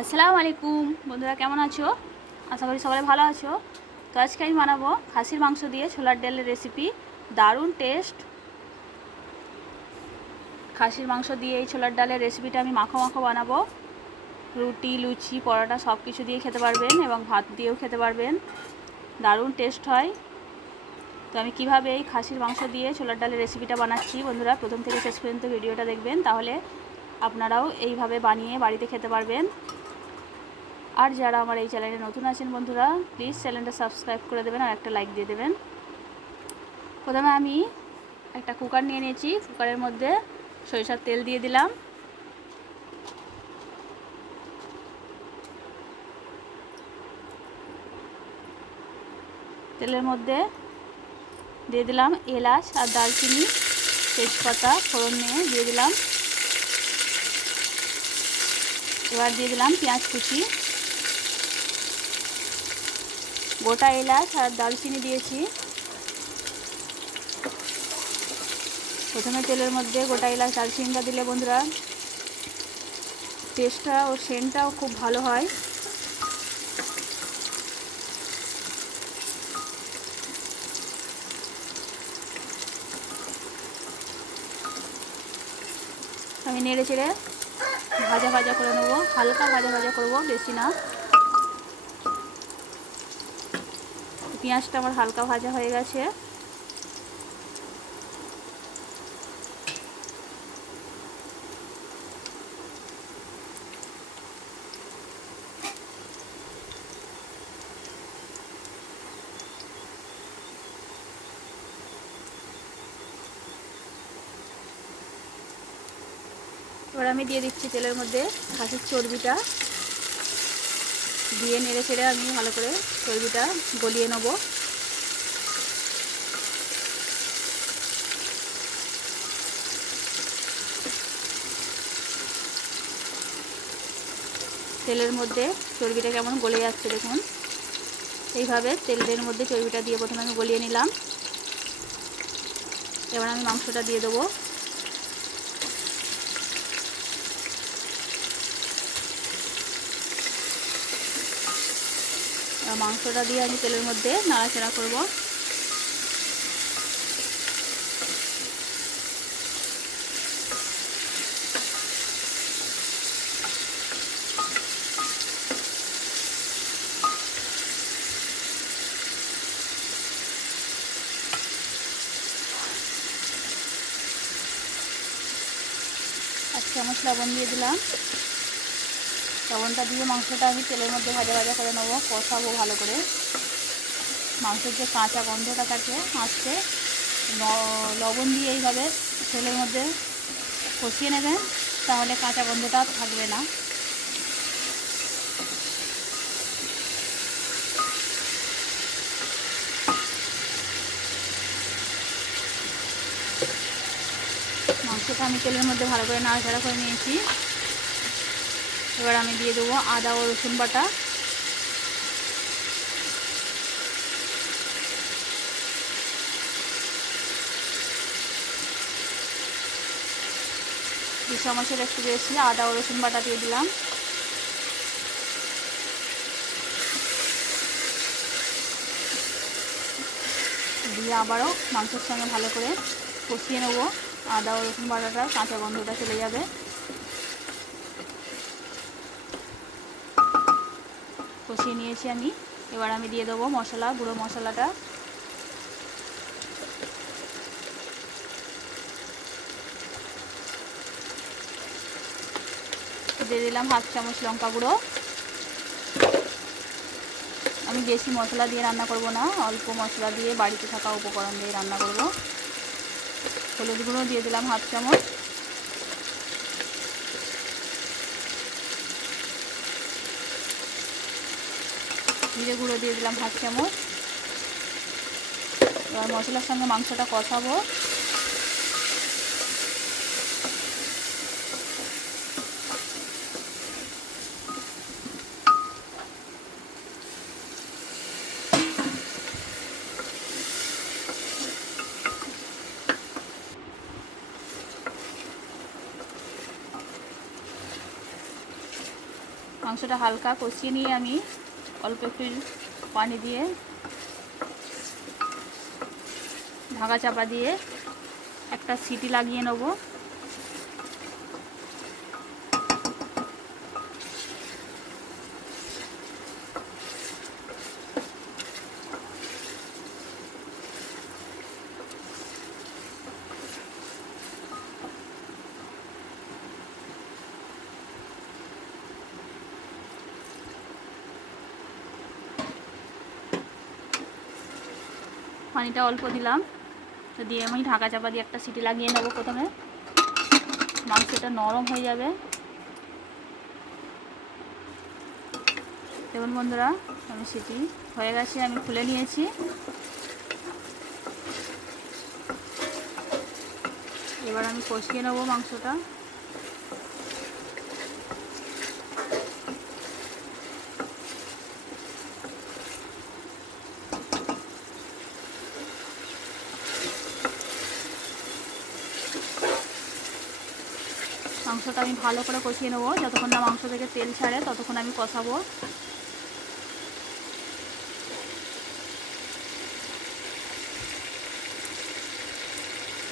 আসসালামু আলাইকুম বন্ধুরা, কেমন আছো? আশা করি সবাই ভালো আছো। তো আজকে আমি বানাবো খাসির মাংস দিয়ে ছোলার ডালের রেসিপি। দারুণ টেস্ট। খাসির মাংস দিয়ে এই ছোলার ডালের রেসিপিটা আমি মাখো মাখো বানাবো। রুটি, লুচি, পরোটা সব কিছু দিয়ে খেতে পারবেন এবং ভাত দিয়েও খেতে পারবেন। দারুণ টেস্ট হয়। তো আমি কিভাবে এই খাসির মাংস দিয়ে ছোলার ডালের রেসিপিটা বানাচ্ছি, বন্ধুরা প্রথম থেকে শেষ পর্যন্ত ভিডিওটা দেখবেন, তাহলে আপনারাও এইভাবে বানিয়ে বাড়িতে খেতে পারবেন। আর যারা আমার এই চ্যানেলে নতুন আছেন বন্ধুরা, প্লিজ চ্যানেলটা সাবস্ক্রাইব করে দেবেন আর একটা লাইক দিয়ে দেবেন। প্রথমে আমি একটা কুকার নিয়ে নিয়েছি। কুকারের মধ্যে সরিষার তেল দিয়ে দিলাম। তেলের মধ্যে দিয়ে দিলাম এলাচ আর দারচিনি, তেজপাতা ফোড়ন নিয়ে দিয়ে দিলাম। এবার দিয়ে দিলাম পেঁয়াজ কুচি। গোটা এলাচ আর দারচিনি দিয়েছি। প্রথমে তেলের মধ্যে গোটা এলাচ দারচিনিটা দিলে বন্ধুরা টেস্টটা ও সেন্টটাও খুব ভালো হয়। আমি নেড়ে চেড়ে ভাজা ভাজা করে নেবো, হালকা ভাজা ভাজা করব, বেশি না। পেঁয়াজটা আমার হালকা ভাজা হয়ে গেছে। এবার আমি দিয়ে দিচ্ছি তেলের মধ্যে খাসির চর্বিটা। দিয়ে নেড়ে চেড়ে আমি ভালো করে চর্বিটা গলিয়ে নেব। তেলের মধ্যে চর্বিটা কেমন গলে যাচ্ছে দেখুন। এইভাবে তেলের মধ্যে চর্বিটা দিয়ে প্রথমে আমি গলিয়ে নিলাম। এবার আমি মাংসটা দিয়ে দেবো। মাংসটা দিয়ে আমি তেলের মধ্যে নাড়াচাড়া করব। এক চামচ লবণ দিয়ে দিলাম। লবণটা দিয়ে মাংসটা আমি তেলের মধ্যে ভাজা ভাজা করে নেবো, কষাবো ভালো করে। মাংসের যে কাঁচা গন্ধটা থাকে আসছে, লবণ দিয়ে এইভাবে তেলের মধ্যে কষিয়ে নেবেন, তাহলে কাঁচা গন্ধটা থাকবে না। মাংসটা আমি তেলের মধ্যে ভালো করে নাড়াচাড়া করে নিয়েছি। এবার আমি দিয়ে দেবো আদা ও রসুন বাটা। দু চামচের একটু বেশি আদা ও রসুন বাটা দিয়ে দিলাম। দিয়ে আবারও মাংসের সঙ্গে ভালো করে কষিয়ে নেব। আদা ও রসুন বাটাটার কাঁচা গন্ধটা চলে যাবে। কষিয়ে নিয়েছি আমি। এবার আমি দিয়ে দেবো মশলা, গুঁড়ো মশলাটা। দিয়ে দিলাম হাফ চামচ লঙ্কা গুঁড়ো। আমি বেশি মশলা দিয়ে রান্না করব না, অল্প মশলা দিয়ে বাড়িতে থাকা উপকরণ দিয়ে রান্না করব। হলুদ গুঁড়ো দিয়ে দিলাম হাফ চামচ। জিরে গুঁড়ো দিয়ে দিলাম হাফ চামচ। এবার মশলার সঙ্গে মাংসটা কষাবো। মাংসটা হালকা কষিয়ে নিয়ে আমি অল্প একটু পানি দিয়ে ঢাকা চাপা দিয়ে একটা সিটি লাগিয়ে নেব। পানিটা অল্প দিলাম, তো দিয়ে আমি ঢাকা চাপা দিয়ে একটা সিটি লাগিয়ে নেব। প্রথমে মাংসটা নরম হয়ে যাবে। দেখুন বন্ধুরা, আমি সিটি হয়ে গেছে, আমি খুলে নিয়েছি। এবার আমি কষিয়ে নেব মাংসটা। মাংসটা আমি ভালো করে কষিয়ে নেবো, যতক্ষণ না মাংস থেকে তেল ছাড়ে ততক্ষণ আমি কষাবো।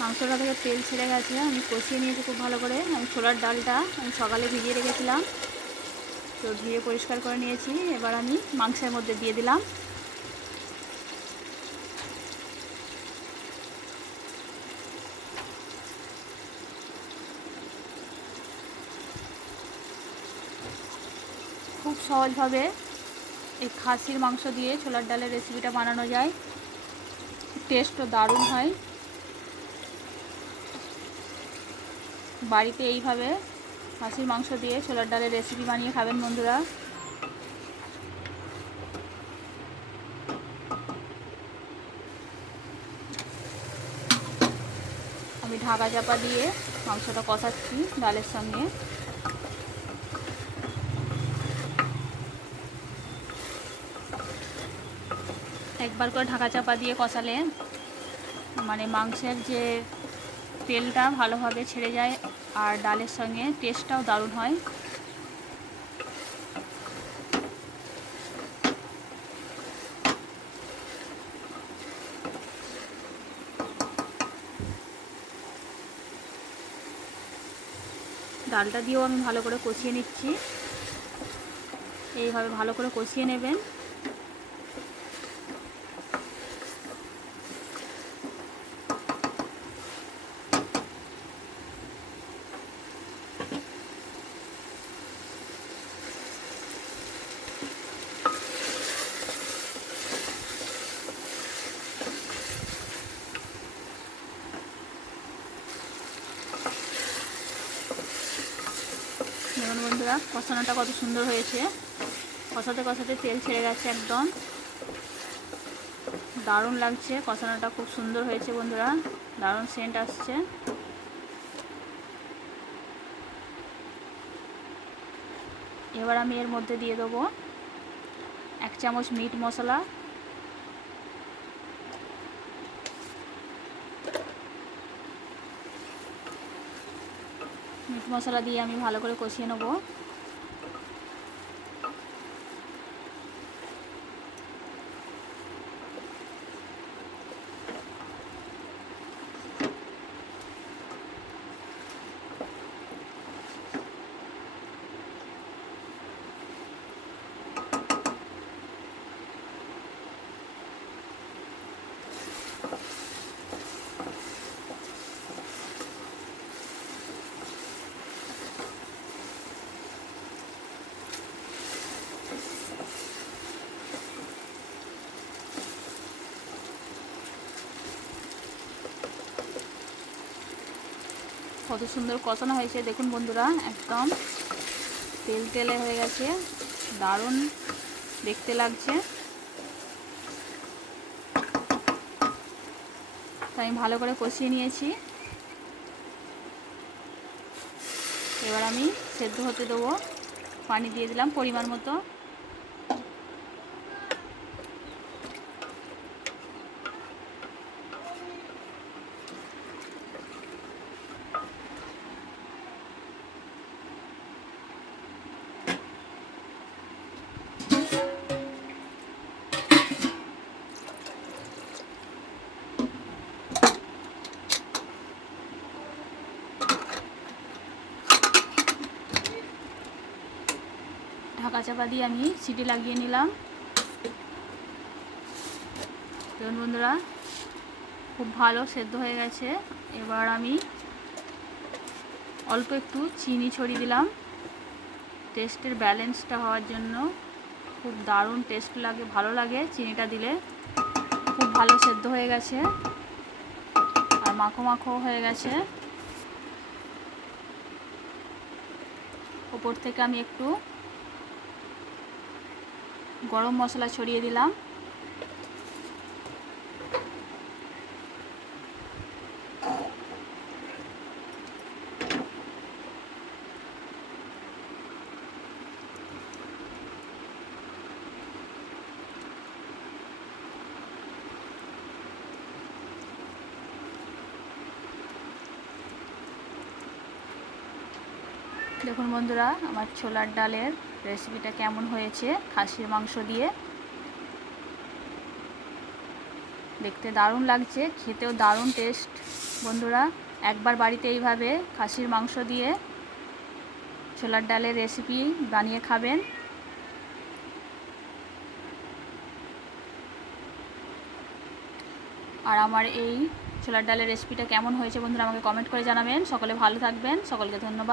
মাংসটা থেকে তেল ছেড়ে গেছে, আমি কষিয়ে নিয়েছি খুব ভালো করে। আমি ছোলার ডালটা আমি সকালে ভিজিয়ে রেখেছিলাম, তো ধুয়ে পরিষ্কার করে নিয়েছি। এবার আমি মাংসের মধ্যে দিয়ে দিলাম। খুব সহজভাবে এই খাসির মাংস দিয়ে ছোলার ডালের রেসিপিটা বানানো যায়, টেস্টও দারুণ হয়। বাড়িতে এইভাবে খাসির মাংস দিয়ে ছোলার ডালের রেসিপি বানিয়ে খাবেন বন্ধুরা। আমি ঢাকা চাপা দিয়ে মাংসটা কষাচ্ছি ডালের সঙ্গে। একবার করে ঢাকা চাপা দিয়ে কষালে মানে মাংসের যে তেলটা ভালোভাবে ছেড়ে যায়, আর ডালের সঙ্গে টেস্টটাও দারুণ হয়। ডালটা দিয়েও আমি ভালো করে কষিয়ে নিচ্ছি। এইভাবে ভালো করে কষিয়ে নেবেন। দেখুন বন্ধুরা, কষানোটা কত সুন্দর হয়েছে। কষাতে কষাতে তেল ছেড়ে গেছে, একদম দারুণ লাগছে। কষানোটা খুব সুন্দর হয়েছে বন্ধুরা, দারুণ সেন্ট আসছে। এবার আমি এর মধ্যে দিয়ে দেবো 1 চামচ মিট মশলা, মিট মশলা দিয়ে আমি ভালো করে কষিয়ে নেব। কত সুন্দর কষানো হয়েছে দেখুন বন্ধুরা, একদম তেল তেলে হয়ে গেছে, দারুণ দেখতে লাগছে। তাই আমি ভালো করে কষিয়ে নিয়েছি। এবার আমি সেদ্ধ হতে দেবো, পানি দিয়ে দিলাম পরিমাণ মতো। ঢাকা চাপা দিয়ে আমি সিটি লাগিয়ে নিলাম। দেখুন বন্ধুরা, খুব ভালো সেদ্ধ হয়ে গেছে। এবার আমি অল্প একটু চিনি ছড়িয়ে দিলাম টেস্টের ব্যালেন্সটা হওয়ার জন্য। খুব দারুণ টেস্ট লাগে, ভালো লাগে চিনিটা দিলে। খুব ভালো সেদ্ধ হয়ে গেছে আর মাখো মাখো হয়ে গেছে। ওপর থেকে আমি একটু গরম মশলা ছড়িয়ে দিলাম। দেখুন বন্ধুরা, আমার ছোলার ডালের রেসিপিটা কেমন হয়েছে খাসির মাংস দিয়ে। দেখতে দারুণ লাগছে, খেতেও দারুণ টেস্ট। বন্ধুরা, একবার বাড়িতে এইভাবে খাসির মাংস দিয়ে ছোলার ডালের রেসিপি বানিয়ে খাবেন। আর আমার এই ছোলার ডালের রেসিপিটা কেমন হয়েছে বন্ধুরা আমাকে কমেন্ট করে জানাবেন। সকলে ভালো থাকবেন, সকলকে ধন্যবাদ।